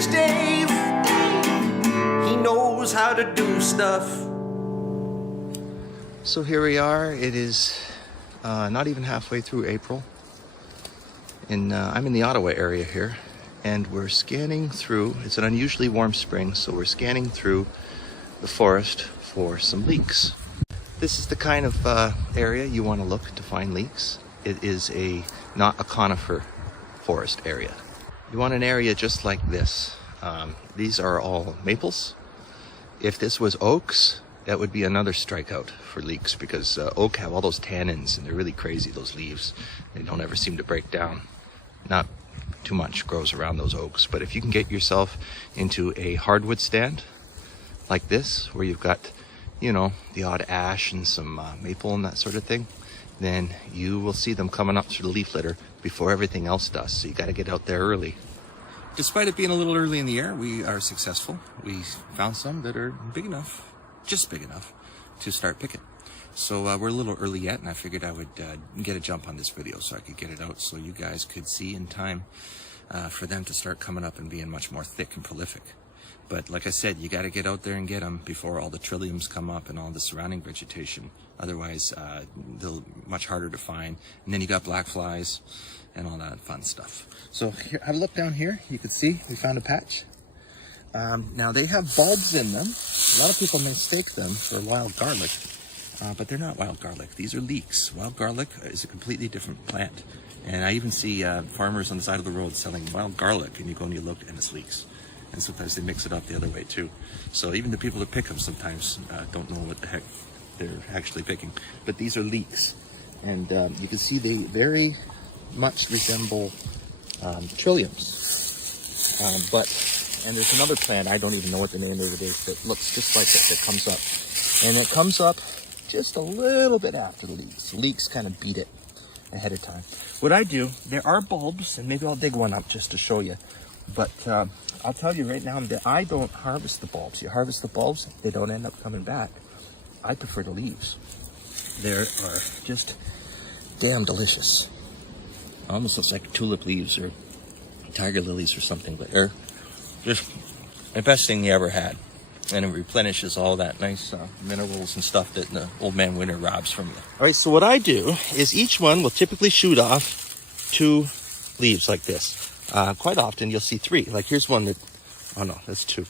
Stylish Dave, he knows how to do stuff. So here we are. It is not even halfway through April. I'm in the Ottawa area here, and we're scanning through. It's an unusually warm spring, so we're scanning through the forest for some leeks. This is the kind of area you want to look to find leeks. It is not a conifer forest area. You want an area just like this. These are all maples. If this was oaks, that would be another strikeout for leeks, because oak have all those tannins and they're really crazy, those leaves. They don't ever seem to break down. Not too much grows around those oaks, but if you can get yourself into a hardwood stand like this, where you've got, you know, the odd ash and some maple and that sort of thing, then you will see them coming up through the leaf litter before everything else does. So you got to get out there early. Despite it being a little early in the year, we are successful. We found some that are big enough, just big enough, to start picking. So we're a little early yet, and I figured I would get a jump on this video so I could get it out so you guys could see in time for them to start coming up and being much more thick and prolific. But like I said, you got to get out there and get them before all the trilliums come up and all the surrounding vegetation. Otherwise, they're much harder to find. And then you got black flies and all that fun stuff. So here, have a look down here. You can see we found a patch. Now they have bulbs in them. A lot of people mistake them for wild garlic, but they're not wild garlic. These are leeks. Wild garlic is a completely different plant. And I even see farmers on the side of the road selling wild garlic, and you go and you look and it's leeks. And sometimes they mix it up the other way too. So even the people that pick them sometimes don't know what the heck they're actually picking. But these are leeks. And you can see they very much resemble trilliums. And there's another plant, I don't even know what the name of it is, that looks just like it, that comes up. And it comes up just a little bit after the leeks. Leeks kind of beat it ahead of time. What I do, there are bulbs, and maybe I'll dig one up just to show you. But I'll tell you right now that I don't harvest the bulbs. You harvest the bulbs, they don't end up coming back. I prefer the leaves. They are just damn delicious. Almost looks like tulip leaves or tiger lilies or something, but they're just the best thing you ever had. And it replenishes all that nice minerals and stuff that the old man winter robs from you. All right, so what I do is each one will typically shoot off 2 leaves like this. Quite often you'll see 3. Like here's one that, oh no, that's 2.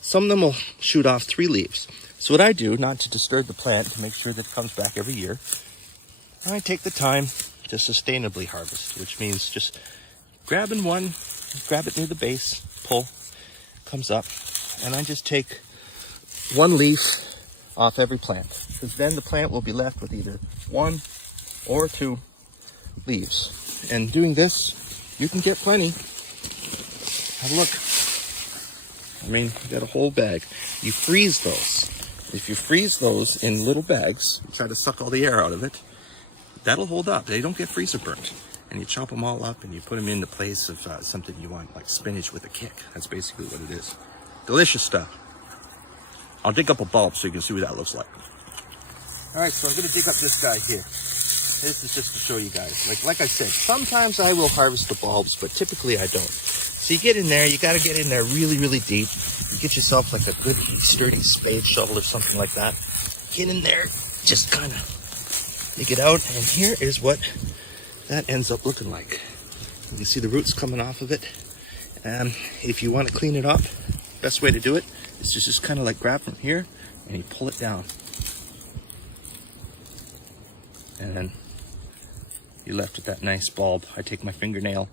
Some of them will shoot off 3 leaves. So what I do, not to disturb the plant, to make sure that it comes back every year, I take the time to sustainably harvest, which means just grabbing one, grab it near the base, pull, comes up, and I just take 1 leaf off every plant, because then the plant will be left with either 1 or 2 leaves. And doing this, you can get plenty. Have a look. I mean, you got a whole bag. You freeze those. If you freeze those in little bags, you try to suck all the air out of it, that'll hold up. They don't get freezer burnt. And you chop them all up and you put them in the place of something you want, like spinach with a kick. That's basically what it is. Delicious stuff. I'll dig up a bulb so you can see what that looks like. All right, so I'm gonna dig up this guy here. This is just to show you guys. Like I said, sometimes I will harvest the bulbs, but typically I don't. So you get in there, you gotta get in there really, really deep. You get yourself like a good sturdy spade shovel or something like that. Get in there, just kind of dig it out, and here is what that ends up looking like. You can see the roots coming off of it. If you want to clean it up, best way to do it is to just kind of like grab from here and you pull it down. And then you're left with that nice bulb. I take my fingernail.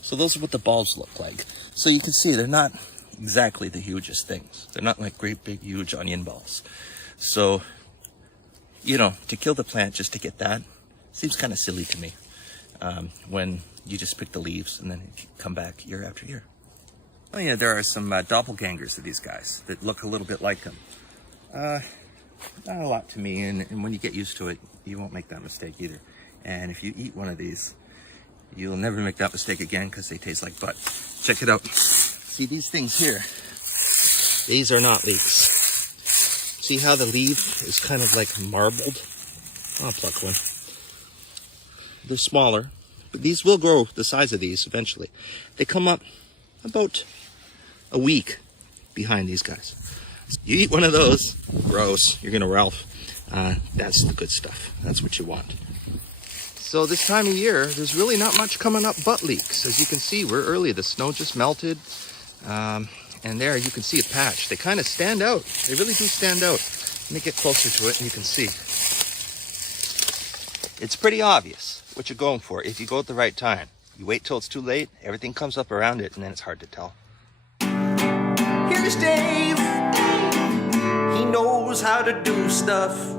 So those are what the bulbs look like. So you can see they're not exactly the hugest things. They're not like great big huge onion balls. So, you know, to kill the plant just to get that seems kind of silly to me, when you just pick the leaves and then come back year after year. Oh yeah, there are some doppelgangers of these guys that look a little bit like them. Not a lot to me, and when you get used to it, you won't make that mistake either. And if you eat one of these, you'll never make that mistake again because they taste like butt. Check it out. See these things here? These are not leeks. See how the leaf is kind of like marbled? I'll pluck one. They're smaller, But these will grow the size of these eventually. They come up about a week behind these guys. You eat one of those, gross, you're gonna Ralph. That's the good stuff. That's what you want. So this time of year, there's really not much coming up but leeks. As you can see, we're early. The snow just melted. And there you can see a patch. They kind of stand out. They really do stand out. Let me get closer to it and you can see. It's pretty obvious what you're going for if you go at the right time. You wait till it's too late, everything comes up around it, and then it's hard to tell. Here's Dave. He knows how to do stuff.